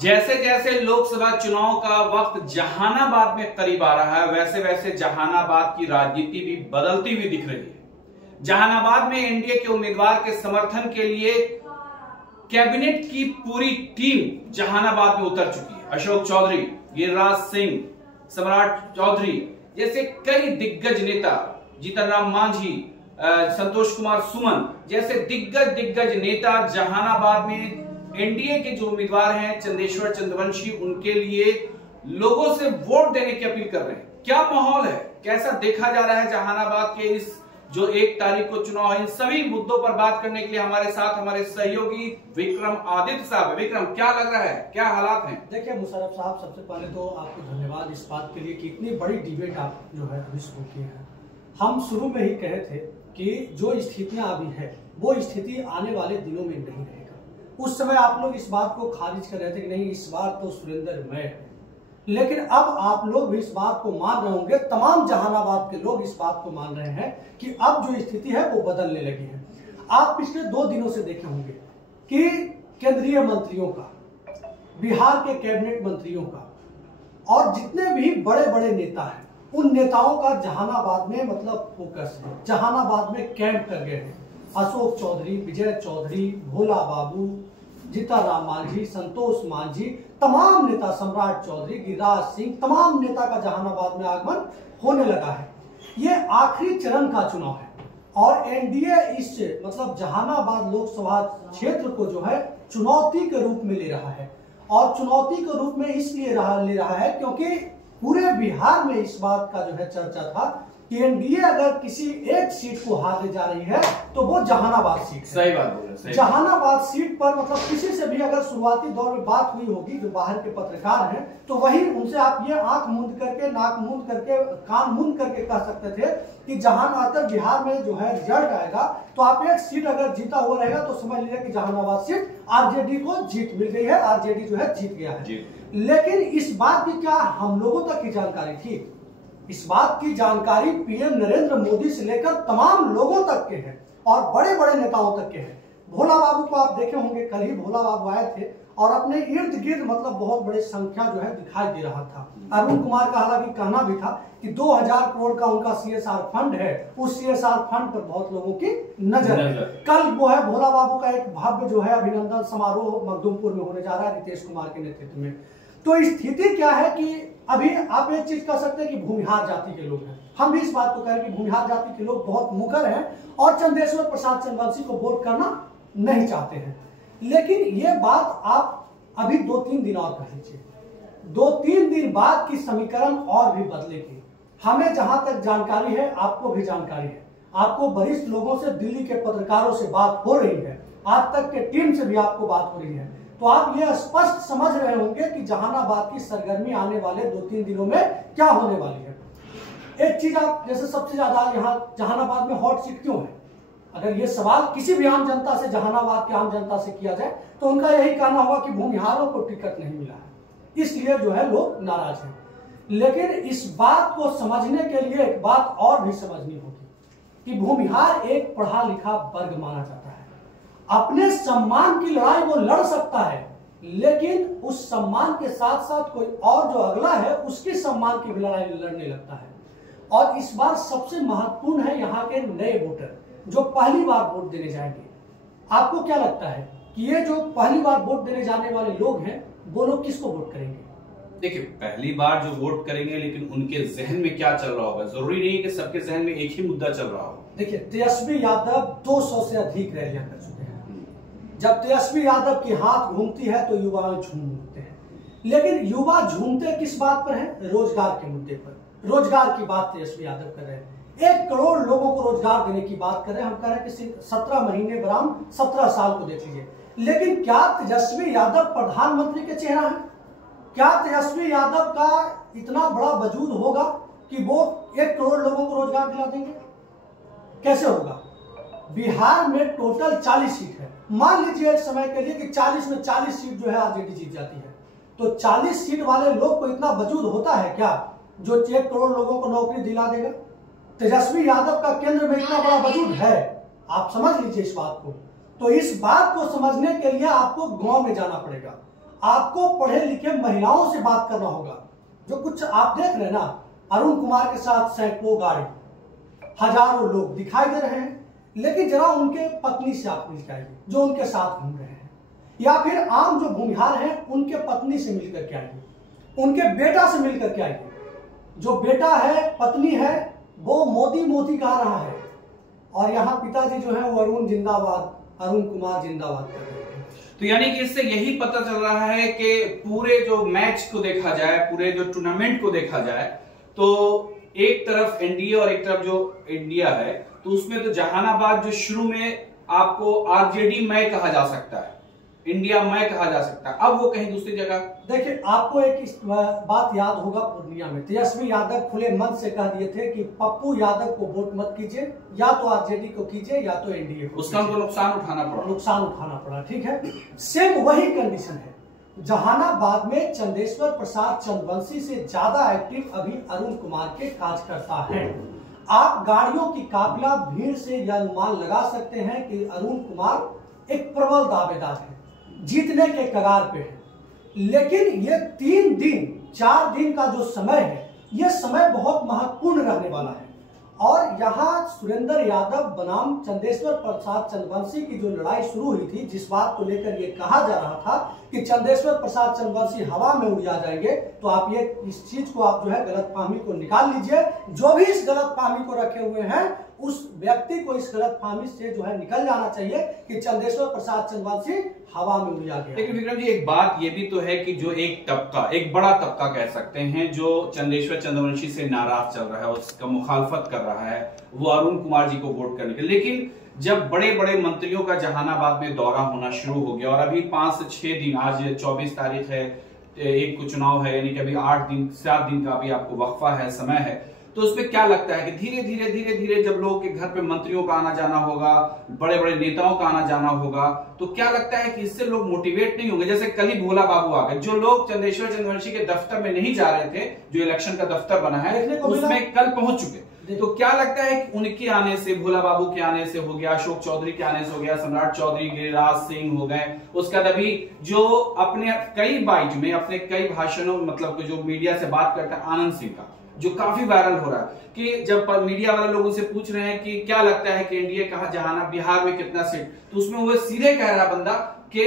जैसे जैसे लोकसभा चुनाव का वक्त जहानाबाद में करीब आ रहा है, वैसे वैसे जहानाबाद की राजनीति भी बदलती हुई दिख रही है। जहानाबाद में एनडीए के उम्मीदवार के समर्थन के लिए कैबिनेट की पूरी टीम जहानाबाद में उतर चुकी है। अशोक चौधरी, गिरिराज सिंह, सम्राट चौधरी जैसे कई दिग्गज नेता, जीतन राम मांझी, संतोष कुमार सुमन जैसे दिग्गज नेता जहानाबाद में एनडीए के जो उम्मीदवार हैं चंदेश्वर चंद्रवंशी, उनके लिए लोगों से वोट देने की अपील कर रहे हैं। क्या माहौल है, कैसा देखा जा रहा है जहानाबाद के इस जो 1 तारीख को चुनाव है, इन सभी मुद्दों पर बात करने के लिए हमारे साथ हमारे सहयोगी विक्रम आदित्य साहब है। विक्रम, क्या लग रहा है, क्या हालात हैं? देखिए मुशर्रफ साहब, सबसे पहले तो आपको धन्यवाद इस बात के लिए कि इतनी बड़ी डिबेट आप जो है अभी शुरू किए हैं। हम शुरू में ही कहे थे कि जो स्थितियां अभी है वो स्थिति आने वाले दिनों में नहीं रहेगा। उस समय आप लोग इस बात को खारिज कर रहे थे कि नहीं, इस बार तो सुरेंद्रमय है, लेकिन अब आप लोग भी इस बात को मान रहे होंगे, तमाम जहानाबाद के लोग इस बात को मान रहे हैं कि अब जो स्थिति है वो बदलने लगी है। आप पिछले 2 दिनों से देखे होंगे कि केंद्रीय मंत्रियों का, बिहार के कैबिनेट मंत्रियों का और जितने भी बड़े बड़े नेता हैं, उन नेताओं का जहानाबाद में मतलब फोकस है, जहानाबाद में कैंप कर गए हैं। अशोक चौधरी, विजय चौधरी, भोला बाबू, जीतन राम मांझी, संतोष मांझी, तमाम नेता, सम्राट चौधरी, गिरिराज सिंह, तमाम नेता का जहानाबाद में आगमन होने लगा है। ये आखिरी चरण का चुनाव है और एनडीए इस मतलब जहानाबाद लोकसभा क्षेत्र को जो है चुनौती के रूप में ले रहा है। और चुनौती के रूप में इसलिए ले रहा है क्योंकि पूरे बिहार में इस बात का जो है चर्चा था कि एनडीए अगर किसी एक सीट को हारने जा रही है तो वो जहानाबाद सीट है। सही बात बोले। जहानाबाद सीट पर मतलब किसी से भी अगर शुरुआती दौर में बात हुई होगी, जो बाहर के पत्रकार हैं, तो वही उनसे आप ये आंख मूंद करके, नाक मूंद करके, कान मूंद करके कह सकते थे कि जहानाबाद बिहार में जो है रिजल्ट आएगा तो आप एक सीट अगर जीता हुआ रहेगा तो समझ लीजिए कि जहानाबाद सीट आरजेडी को जीत मिल गई है, आरजेडी जो है जीत गया है। लेकिन इस बात की क्या हम लोगों तक की जानकारी थी? इस बात की जानकारी पीएम नरेंद्र मोदी से लेकर तमाम लोगों तक के हैं और बड़े बड़े नेताओं तक के हैं। भोला बाबू को आप देखे होंगे, कल ही भोला बाबू आए थे और अपने इर्द गिर्द मतलब बहुत बड़ी संख्या जो है दिखाई दे रहा था। अरुण कुमार का हालांकि कहना भी था कि 2000 करोड़ का उनका सीएसआर फंड है, उस सीएसआर फंड पर बहुत लोगों की नजर है। कल वो है भोला बाबू का एक भव्य जो है अभिनंदन समारोह मखदूमपुर में होने जा रहा है नीतीश कुमार के नेतृत्व में। तो स्थिति क्या है कि अभी आप एक चीज कह सकते हैं कि भूमिहार जाति के लोग हैं, हम भी इस बात को कह रहे हैं कि भूमिहार जाति के लोग बहुत मुखर हैं और चंदेश्वर प्रसाद चंद्रवंशी को वोट करना नहीं चाहते हैं। लेकिन ये बात आप अभी 2-3 दिन और कह लीजिए, 2-3 दिन बाद की समीकरण और भी बदलेगी। हमें जहां तक जानकारी है, आपको भी जानकारी है, आपको वरिष्ठ लोगों से, दिल्ली के पत्रकारों से बात हो रही है, आज तक के टीम से भी आपको बात हो रही है, तो आप ये स्पष्ट समझ रहे होंगे कि जहानाबाद की सरगर्मी आने वाले 2-3 दिनों में क्या होने वाली है। एक चीज आप जैसे सबसे ज्यादा यहाँ जहानाबाद में हॉट सीट क्यों है, अगर ये सवाल किसी भी आम जनता से, जहानाबाद की आम जनता से किया जाए तो उनका यही कहना होगा कि भूमिहारों को टिकट नहीं मिला है, इसलिए जो है लोग नाराज हैं। लेकिन इस बात को समझने के लिए एक बात और भी समझनी होगी कि भूमिहार एक पढ़ा लिखा वर्ग माना जाता है। अपने सम्मान की लड़ाई वो लड़ सकता है, लेकिन उस सम्मान के साथ साथ कोई और जो अगला है उसके सम्मान की भी लड़ाई लड़ने लगता है। और इस बार सबसे महत्वपूर्ण है यहाँ के नए वोटर जो पहली बार वोट देने जाएंगे। आपको क्या लगता है कि ये जो पहली बार वोट देने जाने वाले लोग हैं वो लोग किसको वोट करेंगे? देखिए, पहली बार जो वोट करेंगे, लेकिन उनके जहन में क्या चल रहा होगा, जरूरी नहीं है कि सबके जहन में एक ही मुद्दा चल रहा हो। देखिए, तेजस्वी यादव 200 से अधिक रैलियां कर चुके हैं। जब तेजस्वी यादव की हाथ घूमती है तो युवा झूम उठते हैं, लेकिन युवा झूमते किस बात पर है? रोजगार के मुद्दे पर। रोजगार की बात तेजस्वी यादव कर रहे हैं, 1 करोड़ लोगों को रोजगार देने की बात कर रहे हैं। हम कह रहे हैं कि 17 महीने बराम 17 साल को देख लीजिए। लेकिन क्या तेजस्वी यादव प्रधानमंत्री के चेहरा है? क्या तेजस्वी यादव का इतना बड़ा वजूद होगा कि वो 1 करोड़ लोगों को रोजगार दिला देंगे? कैसे होगा? बिहार में टोटल 40 सीट है। मान लीजिए एक समय के लिए कि 40 में 40 सीट जो है आरजेडी जीत जाती है, तो 40 सीट वाले लोग को इतना वजूद होता है क्या जो 1 करोड़ लोगों को नौकरी दिला देगा? तेजस्वी यादव का केंद्र में इतना बड़ा वजूद है, आप समझ लीजिए इस बात को। तो इस बात को समझने के लिए आपको गांव में जाना पड़ेगा, आपको पढ़े लिखे महिलाओं से बात करना होगा। जो कुछ आप देख रहे हैं ना, अरुण कुमार के साथ सैकड़ों गाड़ी, हजारों लोग दिखाई दे रहे हैं, लेकिन जरा उनके पत्नी से आप मिल के आइए जो उनके साथ घूम रहे हैं, या फिर आम जो भूमिहार हैं उनके पत्नी से मिलकर के आइए, उनके बेटा से मिलकर के आइए। जो बेटा है, पत्नी है, वो मोदी मोदी गा रहा है, और यहाँ पिताजी जो है वो अरुण जिंदाबाद, अरुण कुमार जिंदाबाद कर रहे हैं। तो यानी कि इससे यही पता चल रहा है कि पूरे जो मैच को देखा जाए, पूरे जो टूर्नामेंट को देखा जाए, तो एक तरफ एनडीए और एक तरफ जो इंडिया है, तो उसमें तो जहानाबाद जो शुरू में आपको आरजेडी मय कहा जा सकता है, इंडिया मय कहा जा सकता है, अब वो कहीं दूसरी जगह। देखिए, आपको एक बात याद होगा, पूर्णिया में तेजस्वी यादव खुले मन से कह दिए थे कि पप्पू यादव को वोट मत कीजिए, या तो आरजेडी को कीजिए या तो एनडीए को। उसका उनको नुकसान उठाना पड़ा। ठीक है, सेम वही कंडीशन है। जहानाबाद में चंदेश्वर प्रसाद चंद्रवंशी से ज्यादा एक्टिव अभी अरुण कुमार के कार्यकर्ता हैं। आप गाड़ियों की काफिला भीड़ से यह अनुमान लगा सकते हैं कि अरुण कुमार एक प्रबल दावेदार है, जीतने के कगार पे है। लेकिन ये 3 दिन 4 दिन का जो समय है, ये समय बहुत महत्वपूर्ण रहने वाला है। और यहाँ सुरेंद्र यादव बनाम चंदेश्वर प्रसाद चंद्रवंशी की जो लड़ाई शुरू हुई थी, जिस बात को लेकर ये कहा जा रहा था कि चंदेश्वर प्रसाद चंद्रवंशी हवा में उड़ जाएंगे, तो आप ये इस चीज को आप जो है गलतफहमी को निकाल लीजिए। जो भी इस गलतफहमी को रखे हुए हैं, उस व्यक्ति को इस गलतफहमी से जो है निकल जाना चाहिए कि चंदेश्वर प्रसाद चंद्रवंशी हवा में उड़ गया। लेकिन विक्रम जी, एक बात ये भी तो है कि जो एक तबका, एक बड़ा तबका कह सकते हैं, जो चंदेश्वर चंद्रवंशी से नाराज चल रहा है, उसका मुखालफत कर रहा है, वो अरुण कुमार जी को वोट करने के। लेकिन जब बड़े बड़े मंत्रियों का जहानाबाद में दौरा होना शुरू हो गया, और अभी 5 से 6 दिन, आज 24 तारीख है, एक को चुनाव है, यानी कि अभी 8 दिन 7 दिन का अभी आपको वक्फा है, समय है, तो उसमें क्या लगता है कि धीरे धीरे जब लोगों के घर पे मंत्रियों का आना जाना होगा, बड़े बड़े नेताओं का आना जाना होगा, तो क्या लगता है कि इससे लोग मोटिवेट नहीं होंगे? जैसे कल ही भोला बाबू आ गए, जो लोग चंदेश्वर चंद्रवंशी के दफ्तर में नहीं जा रहे थे, जो इलेक्शन का दफ्तर बना है, उसमें कल पहुंच चुके। तो क्या लगता है कि उनके आने से, भोला बाबू के आने से हो गया, अशोक चौधरी के आने से हो गया, सम्राट चौधरी, गिरिराज सिंह हो गए, उसका अभी जो अपने कई बाइट में, अपने कई भाषणों, मतलब जो मीडिया से बात करता है, आनंद सिंह का, जो काफी वायरल हो रहा है कि जब मीडिया वाले लोगों से पूछ रहे हैं कि क्या लगता है कि एनडीए कहा जहाना बिहार में कितना सीट, तो उसमें वो सीधे कह रहा बंदा कि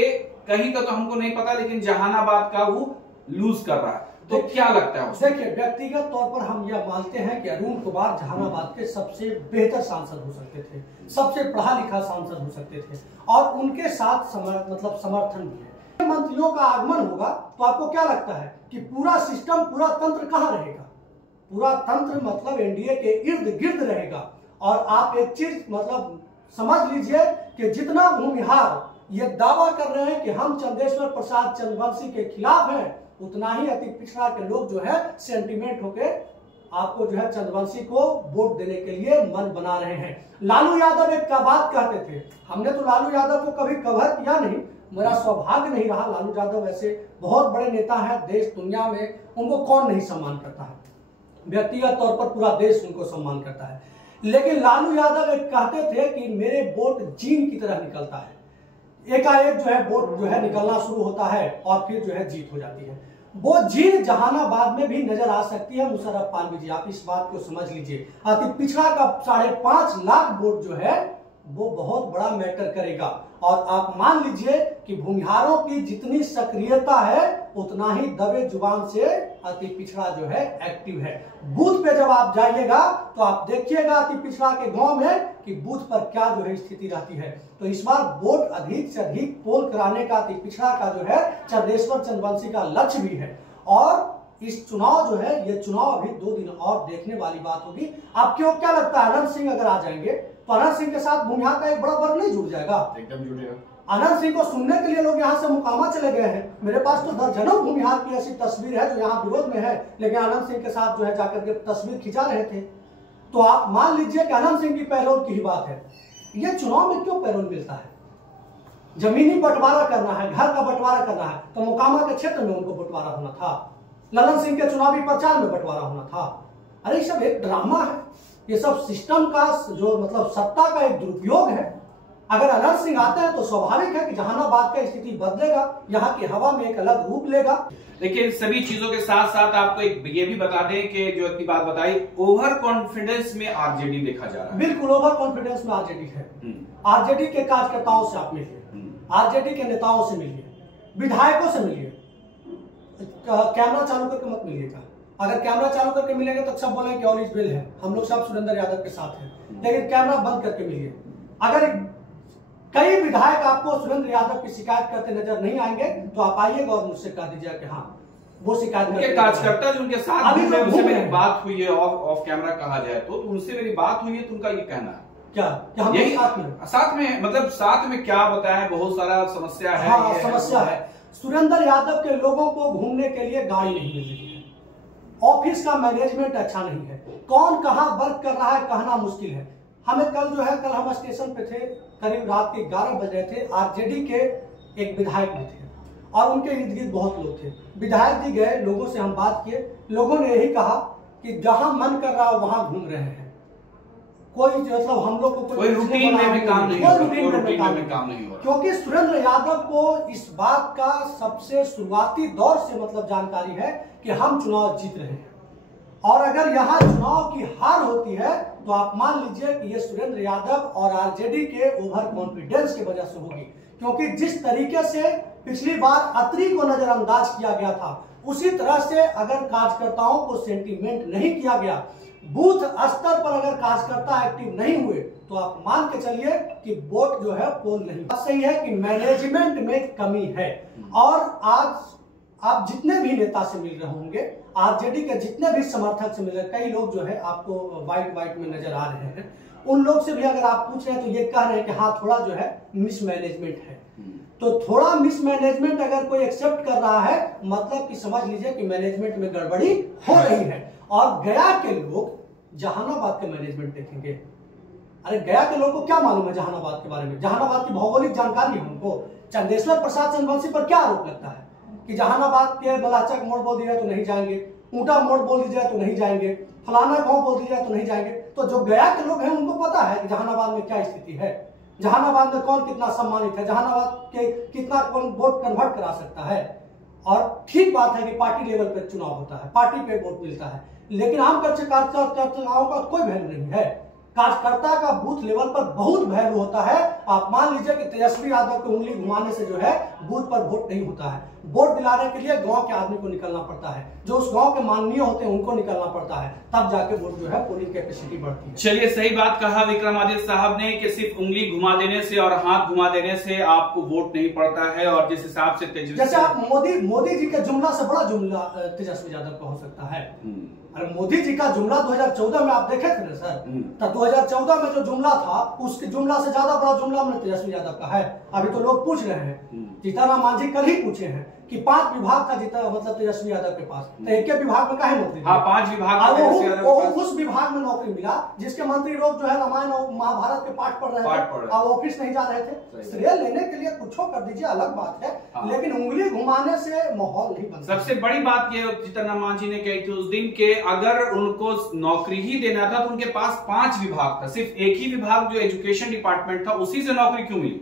कहीं का तो हमको नहीं पता, लेकिन जहानाबाद का वो लूज कर रहा है। तो क्या लगता है? देखिए, व्यक्तिगत तौर पर हम यह मानते हैं कि अरुण कुमार जहानाबाद के सबसे बेहतर सांसद हो सकते थे, सबसे पढ़ा लिखा सांसद हो सकते थे, और उनके साथ समर्थन भी है। मंत्रियों का आगमन होगा तो आपको क्या लगता है कि पूरा सिस्टम, पूरा तंत्र कहाँ रहेगा? पूरा तंत्र मतलब एनडीए के इर्द गिर्द रहेगा। और आप एक चीज मतलब समझ लीजिए कि जितना भूमिहार ये दावा कर रहे हैं कि हम चंदेश्वर प्रसाद चंद्रवंशी के खिलाफ हैं, उतना ही अति पिछड़ा के लोग जो है सेंटिमेंट होके आपको जो है चंद्रवंशी को वोट देने के लिए मन बना रहे हैं। लालू यादव एक का बात कहते थे, हमने तो लालू यादव को कभी कवर किया नहीं, मेरा सौभाग्य नहीं रहा। लालू यादव ऐसे बहुत बड़े नेता हैं, देश दुनिया में उनको कौन नहीं सम्मान करता है, व्यक्तिगत तौर पर पूरा देश उनको सम्मान करता है। लेकिन लालू यादव एक कहते थे कि मेरे वोट जीन की तरह निकलता है, एकाएक जो है वोट जो है निकलना शुरू होता है और फिर जो है जीत हो जाती है। वो जीत जहानाबाद में भी नजर आ सकती है। मुशर्रफ पानवी जी, आप इस बात को समझ लीजिए, अति पिछड़ा का 5.5 लाख वोट जो है वो बहुत बड़ा मैटर करेगा। और आप मान लीजिए कि भूमिहारों की जितनी सक्रियता है, उतना ही दबे जुबान से अति पिछड़ा जो है एक्टिव है। बूथ पे जब आप जाइएगा तो आप देखिएगा अति पिछड़ा के गांव में कि बूथ पर क्या जो है स्थिति रहती है। तो इस बार वोट अधिक से अधिक पोल कराने का अति पिछड़ा का जो है चंदेश्वर चंद्रवंशी का लक्ष्य भी है। और इस चुनाव जो है, ये चुनाव अभी 2 दिन और देखने वाली बात होगी। आप क्यों, क्या लगता है अनंत सिंह अगर आ जाएंगे तो अनंत सिंह के साथ भूमिहार का एक बड़ा वर्ग नहीं जुड़ जाएगा? एकदम जुड़ेगा। अनंत सिंह को सुनने के लिए लोग यहाँ से मुकामा चले गए हैं। मेरे पास तो दर्जनों भूमिहार की ऐसी तस्वीर है जो यहाँ विरोध में है, लेकिन अनंत सिंह के साथ जो है जाकर के तस्वीर खिंचा रहे थे। तो आप मान लीजिए कि अनंत सिंह की पैरोल की ही बात है। ये चुनाव में क्यों पैरोल मिलता है? जमीनी बंटवारा करना है, घर का बंटवारा करना है, तो मोकामा के क्षेत्र में उनको बंटवारा होना था, ललन सिंह के चुनावी प्रचार में बंटवारा होना था। अरे सब एक ड्रामा है, ये सब सिस्टम का जो मतलब सत्ता का एक दुरुपयोग है। अगर अनंत सिंह आते हैं तो स्वाभाविक है कि जहानाबाद का स्थिति बदलेगा, यहाँ की हवा में एक अलग रूप लेगा। लेकिन सभी चीजों के साथ साथ आपको एक ये भी बता दें कि जो इतनी बात बताई, ओवर कॉन्फिडेंस में आरजेडी देखा जा रहा है। बिल्कुल ओवर कॉन्फिडेंस में आरजेडी है। आरजेडी के कार्यकर्ताओं से आप मिलिए, आरजेडी के नेताओं से मिलिए, विधायकों से मिलिए, कैमरा चालू करके मत मिलिएगा। अगर कैमरा चालू करके मिलेंगे तो सब बोलेंगे कि ऑल इज वेल है, हम लोग सब सुरेंद्र यादव के साथ हैं, लेकिन कैमरा बंद करके मिलिए। अगर कई विधायक आपको सुरेंद्र यादव की शिकायत करते नजर नहीं आएंगे तो आप आइएगा और मुझसे कह दीजिएगा कि हाँ वो शिकायत उनके कार्यकर्ता जो उनके साथ अभी उनसे मेरी बात हुई है ऑफ कैमरा कहा जाए तो उनसे मेरी बात हुई है, तो उनका ये कहना है क्या कि हम यही साथ में मतलब साथ में क्या बताएं, बहुत सारा समस्या है। हाँ, समस्या है। सुरेंद्र यादव के लोगों को घूमने के लिए गाड़ी नहीं मिल रही है, ऑफिस का मैनेजमेंट अच्छा नहीं है, कौन कहाँ वर्क कर रहा है कहना मुश्किल है। हमें कल हम स्टेशन पे थे, करीब रात के 11 बज रहे थे। आरजेडी के एक विधायक भी थे और उनके इर्द गिर्द बहुत लोग थे। विधायक जी गए, लोगों से हम बात किए, लोगों ने यही कहा कि जहां मन कर रहा हो वहां घूम रहे हैं, कोई मतलब हम लोग को कोई रूटीन में काम नहीं हो रहा, क्योंकि सुरेंद्र यादव को इस बात का सबसे शुरुआती दौर से मतलब जानकारी है कि हम चुनाव जीत रहे हैं, और अगर यहाँ चुनाव की हार होती है तो आप मान लीजिए कि ये सुरेंद्र यादव और आरजेडी के ओवर कॉन्फिडेंस की वजह से होगी। क्योंकि जिस तरीके से पिछली बार अत्री को नजरअंदाज किया गया था, उसी तरह से अगर कार्यकर्ताओं को सेंटीमेंट नहीं किया गया, बूथ स्तर पर अगर कार्यकर्ता एक्टिव नहीं हुए, तो आप मान के चलिए कि वोट जो है पोल नहीं। बात सही है कि मैनेजमेंट में कमी है, और आज आप जितने भी नेता से मिल रहे होंगे, आरजेडी के जितने भी समर्थक से मिल रहे, कई लोग जो है आपको वाइट में नजर आ रहे हैं, उन लोग से भी अगर आप पूछ रहे हैं तो ये कह रहे हैं कि हाँ थोड़ा जो है मिसमैनेजमेंट है। तो थोड़ा मिसमैनेजमेंट अगर कोई एक्सेप्ट कर रहा है, मतलब कि समझ लीजिए कि मैनेजमेंट में गड़बड़ी हो रही है। और गया के लोग जहानाबाद के मैनेजमेंट देखेंगे। अरे गया के लोग को क्या मालूम है जहानाबाद के बारे में? जहानाबाद की भौगोलिक जानकारी है उनको। चंदेश्वर प्रसाद चंद्रवंशी पर क्या आरोप लगता है कि जहानाबाद के बलाचक मोड़ बोल दिया तो नहीं जाएंगे, ऊंटा मोड़ बोल दिया तो नहीं जाएंगे, फलाना गांव बोल दिया तो नहीं जाएंगे। तो जो गया के लोग हैं उनको पता है कि जहानाबाद में क्या स्थिति है, जहानाबाद में कौन कितना सम्मानित है, जहानाबाद के कितना कौन वोट कन्वर्ट करा सकता है। और ठीक बात है कि पार्टी लेवल पर चुनाव होता है, पार्टी पे वोट मिलता है, लेकिन आम कार्यकर्ताओं का कोई वैल्यू नहीं है। कार्यकर्ता का बूथ लेवल पर बहुत वैल्यू होता है। आप मान लीजिए कि तेजस्वी यादव को उंगली घुमाने से जो है बूथ पर वोट नहीं होता है। वोट दिलाने के लिए गांव के आदमी को निकलना पड़ता है, जो उस गांव के माननीय होते हैं उनको निकलना पड़ता है, तब जाके वोट जो है पोलिंग कैपेसिटी बढ़ती है। चलिए, सही बात कहा विक्रमादित्य साहब ने कि सिर्फ उंगली घुमा देने से और हाथ घुमा देने से आपको वोट नहीं पड़ता है। और जिस हिसाब से जैसे आप मोदी जी के जुमला से बड़ा जुमला तेजस्वी यादव का हो सकता है। अरे मोदी जी का जुमला 2014 में आप देखे थे ना सर, तो 2014 में जो जुमला था उसके जुमला से ज्यादा बड़ा जुमला हमने तेजस्वी यादव का है। अभी तो लोग पूछ रहे हैं, जीतनराम मांझी कल ही पूछे हैं कि 5 विभाग था मतलब तेजस्वी यादव के पास, तो एक विभाग में काहे नौकरी? हाँ, 5 विभाग उस विभाग में नौकरी मिला जिसके मंत्री लोग जो है रामायण और महाभारत के पाठ पढ़ रहे थे और ऑफिस नहीं जा रहे थे। श्रेय लेने के लिए कुछ कर दीजिए, अलग बात है, लेकिन उंगली घुमाने से माहौल नहीं बनता। सबसे बड़ी बात ये जीतनराम मांझी ने कही थी उस दिन के अगर उनको नौकरी ही देना था तो उनके पास 5 विभाग था, सिर्फ एक ही विभाग जो एजुकेशन डिपार्टमेंट था उसी से नौकरी क्यों मिली,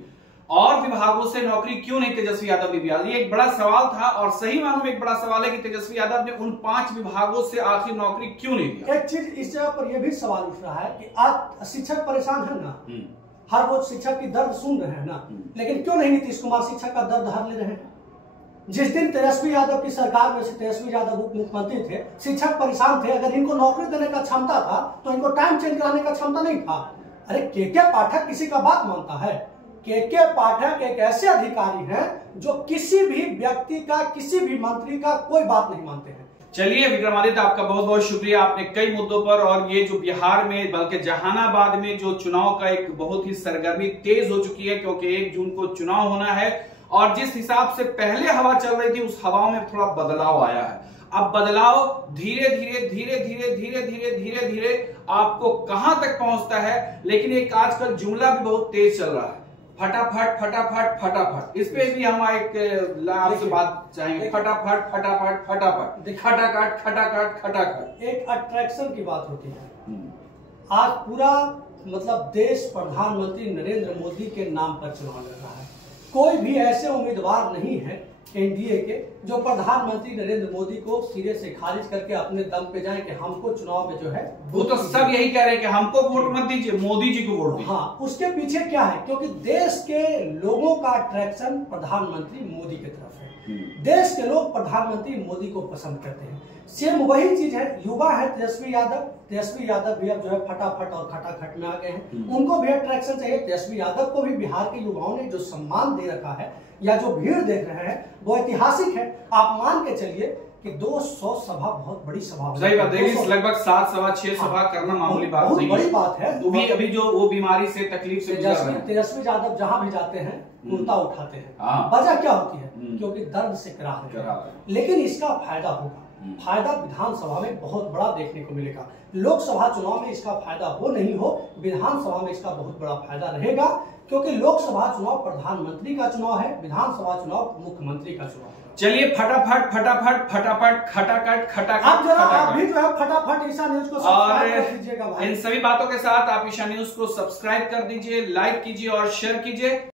और विभागों से नौकरी क्यों नहीं तेजस्वी यादव ने दिया? ये एक बड़ा सवाल था, और सही मानों में एक बड़ा सवाल है कि तेजस्वी यादव ने उन 5 विभागों से आखिर नौकरी क्यों नहीं दिया। एक चीज इस जगह पर यह भी सवाल उठ रहा है कि आज शिक्षक परेशान है ना, हर रोज शिक्षक की दर्द सुन रहे हैं ना, लेकिन क्यों नहीं नीतीश कुमार शिक्षक का दर्द हर ले रहे हैं? जिस दिन तेजस्वी यादव की सरकार में से तेजस्वी यादव उप मुख्यमंत्री थे, शिक्षक परेशान थे। अगर इनको नौकरी देने का क्षमता था तो इनको टाइम चेंज कराने का क्षमता नहीं था। अरे के पाठक किसी का बात मानता है? के पाठक एक ऐसे अधिकारी हैं जो किसी भी व्यक्ति का, किसी भी मंत्री का कोई बात नहीं मानते हैं। चलिए विक्रमादित्य, आपका बहुत बहुत शुक्रिया। आपने कई मुद्दों पर, और ये जो बिहार में बल्कि जहानाबाद में जो चुनाव का एक बहुत ही सरगर्मी तेज हो चुकी है, क्योंकि 1 जून को चुनाव होना है, और जिस हिसाब से पहले हवा चल रही थी उस हवा में थोड़ा बदलाव आया है। अब बदलाव धीरे धीरे आपको कहां तक पहुंचता है, लेकिन एक आजकल जुमला भी बहुत तेज चल रहा है, फटाफट फटाफट फटाफट। इस पे भी हम एक आपसे बात चाहेंगे, फटाफट फटाफट फटाफट, खटाखट खटाखट खटाखट। एक अट्रैक्शन की बात होती है। आज पूरा मतलब देश प्रधानमंत्री नरेंद्र मोदी के नाम पर चुनाव लड़ रहा है। कोई भी ऐसे उम्मीदवार नहीं है एनडीए के जो प्रधानमंत्री नरेंद्र मोदी को सिरे से खारिज करके अपने दम पे जाए कि हमको चुनाव में जो है, वो तो सब यही कह रहे हैं कि हमको वोट मत दीजिए, मोदी जी को वोट दीजिए। हाँ, उसके पीछे क्या है? क्योंकि देश के लोगों का अट्रैक्शन प्रधानमंत्री मोदी की तरफ है। देश के लोग प्रधानमंत्री मोदी को पसंद करते हैं। सेम वही चीज है, युवा है तेजस्वी यादव भी अब जो है फटाफट और खटाखट में आ गए हैं। उनको भी अट्रैक्शन चाहिए। तेजस्वी यादव को भी बिहार के युवाओं ने जो सम्मान दे रखा है या जो भीड़ देख रहे हैं वो ऐतिहासिक है। आप मान के चलिए कि 200 सभा बहुत बड़ी सभा, सही बात है। लगभग 7 सवा 6 सभा करना मामूली बात नहीं है, बड़ी बात है। अभी जो वो बीमारी से तकलीफ से तेजस्वी यादव जहां भी जाते हैं कुर्ता उठाते हैं। वजह क्या होती है? क्योंकि दर्द से कराह है। लेकिन इसका फायदा होगा, फायदा विधानसभा में बहुत बड़ा देखने को मिलेगा। लोकसभा चुनाव में इसका फायदा हो नहीं हो, विधानसभा में इसका बहुत बड़ा फायदा रहेगा। क्योंकि लोकसभा चुनाव प्रधानमंत्री का चुनाव है, विधानसभा चुनाव मुख्यमंत्री का चुनाव है। चलिए फटाफट खटाखट आप भी जो है फटाफट ईशा न्यूज को सब्सक्राइब कर दीजिएगा। इन सभी बातों के साथ आप ईशा न्यूज को सब्सक्राइब कर दीजिए, लाइक कीजिए और शेयर कीजिए।